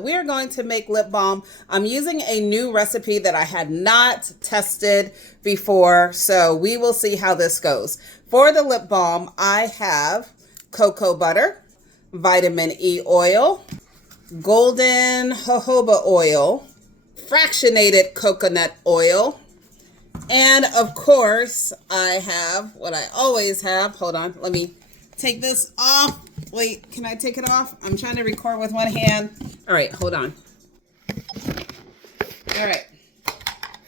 We are going to make lip balm. I'm using a new recipe that I had not tested before, so we will see how this goes. For the lip balm, I have cocoa butter, vitamin E oil, golden jojoba oil, fractionated coconut oil, and of course, I have what I always have. Hold on, let me take this off. Wait, can I take it off? I'm trying to record with one hand. All right, hold on. All right.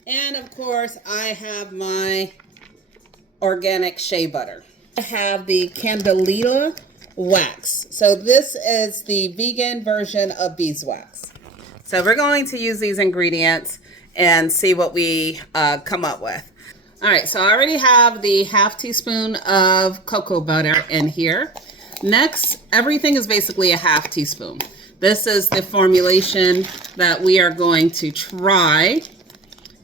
And of course, I have my organic shea butter. I have the Candelilla wax. So this is the vegan version of beeswax. So we're going to use these ingredients and see what we come up with. All right, so I already have the half teaspoon of cocoa butter in here. Next, everything is basically a half teaspoon. This is the formulation that we are going to try.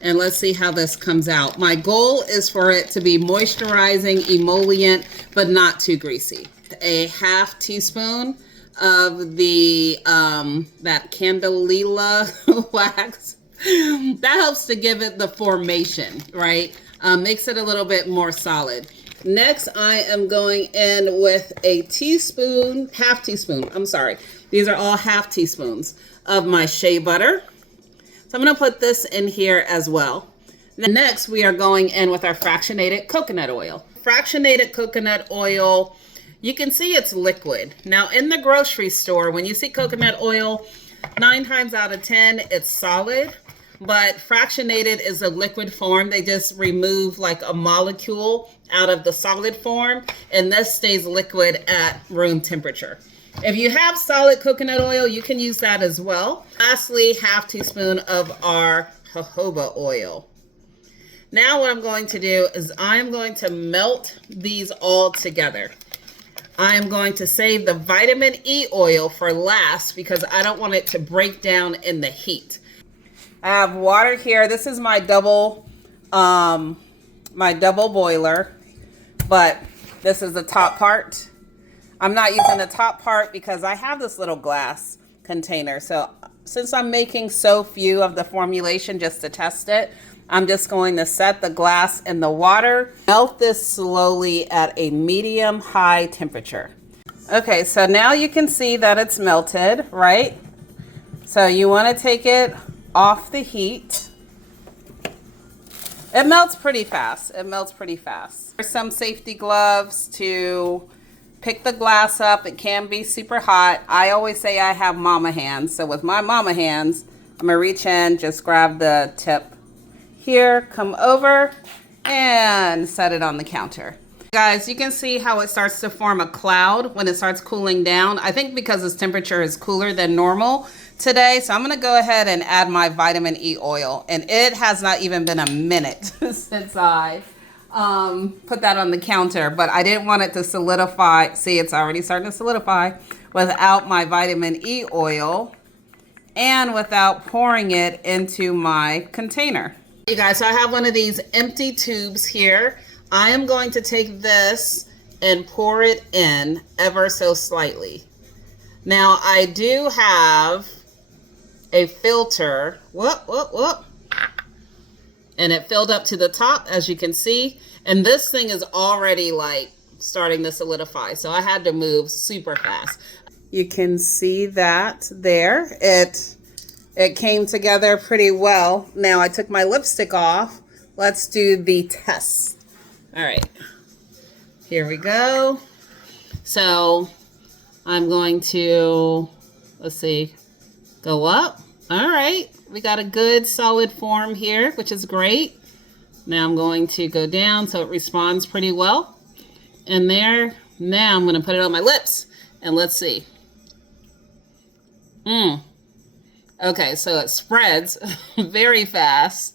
And let's see how this comes out. My goal is for it to be moisturizing, emollient, but not too greasy. A half teaspoon of the that Candelilla wax. That helps to give it the formation, right? Makes it a little bit more solid. Next, I am going in with a teaspoon, half teaspoon, I'm sorry. These are all half teaspoons of my shea butter. So I'm gonna put this in here as well. Next, we are going in with our fractionated coconut oil. Fractionated coconut oil, you can see it's liquid. Now in the grocery store, when you see coconut oil, 9 times out of 10, it's solid. But fractionated is a liquid form. They just remove like a molecule out of the solid form, and this stays liquid at room temperature. If you have solid coconut oil, you can use that as well. Lastly, half teaspoon of our jojoba oil. Now what I'm going to do is I'm going to melt these all together. I'm going to save the vitamin E oil for last because I don't want it to break down in the heat. I have water here. This is my double boiler, but this is the top part. I'm not using the top part because I have this little glass container. So since I'm making so few of the formulation just to test it, I'm just going to set the glass in the water, melt this slowly at a medium high temperature. Okay, so now you can see that it's melted, right? So you want to take it off the heat. It melts pretty fast. It melts pretty fast. There's some safety gloves to pick the glass up. It can be super hot. I always say I have mama hands. So with my mama hands, I'm gonna reach in, just grab the tip here, come over and set it on the counter. Guys, you can see how it starts to form a cloud when it starts cooling down. I think because this temperature is cooler than normal today. So I'm going to go ahead and add my vitamin E oil. And it has not even been a minute since I put that on the counter. But I didn't want it to solidify. See, it's already starting to solidify without my vitamin E oil and without pouring it into my container. You guys, so I have one of these empty tubes here. I am going to take this and pour it in ever so slightly. Now I do have a filter, and it filled up to the top, as you can see, and this thing is already like starting to solidify, so I had to move super fast. You can see that there, it came together pretty well. Now I took my lipstick off. Let's do the test. All right, here we go. So I'm going to, let's see, go up. All right, we got a good solid form here, which is great. Now I'm going to go down so it responds pretty well. And there, now I'm gonna put it on my lips and let's see. Okay, so it spreads very fast.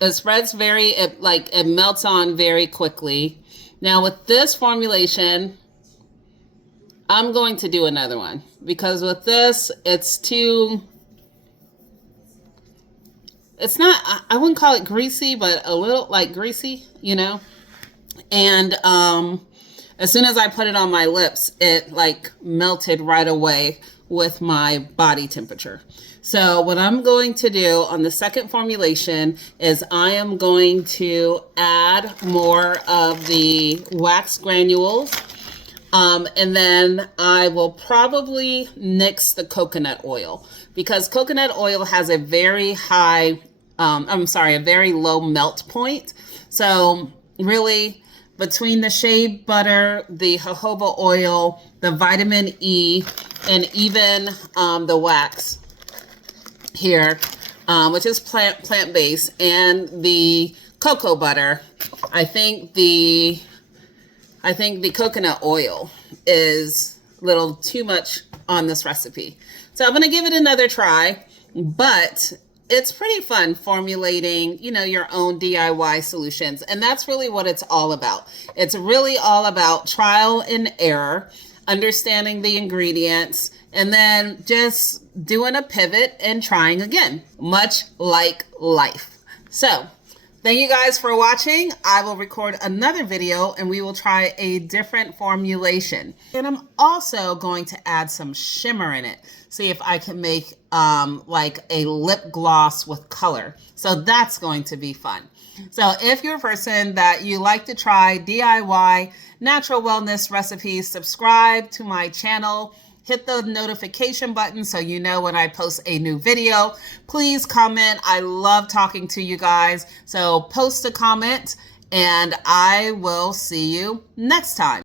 It spreads it melts on very quickly. Now with this formulation, I'm going to do another one because with this, it's not, I wouldn't call it greasy, but a little like greasy, you know? And as soon as I put it on my lips, it like melted right away with my body temperature. So what I'm going to do on the second formulation is I am going to add more of the wax granules. And then I will probably mix the coconut oil, because coconut oil has a very high, a very low melt point. So really, between the shea butter, the jojoba oil, the vitamin E, and even the wax here, which is plant-based, and the cocoa butter, I think the coconut oil is a little too much on this recipe. So I'm going to give it another try, but it's pretty fun formulating, you know, your own DIY solutions. And that's really what it's all about. It's really all about trial and error, understanding the ingredients, and then just doing a pivot and trying again, much like life. So thank you guys for watching. I will record another video and we will try a different formulation. And I'm also going to add some shimmer in it. See if I can make like a lip gloss with color. So that's going to be fun. So if you're a person that you like to try DIY natural wellness recipes, subscribe to my channel. Hit the notification button so you know when I post a new video. Please comment. I love talking to you guys. So post a comment and I will see you next time.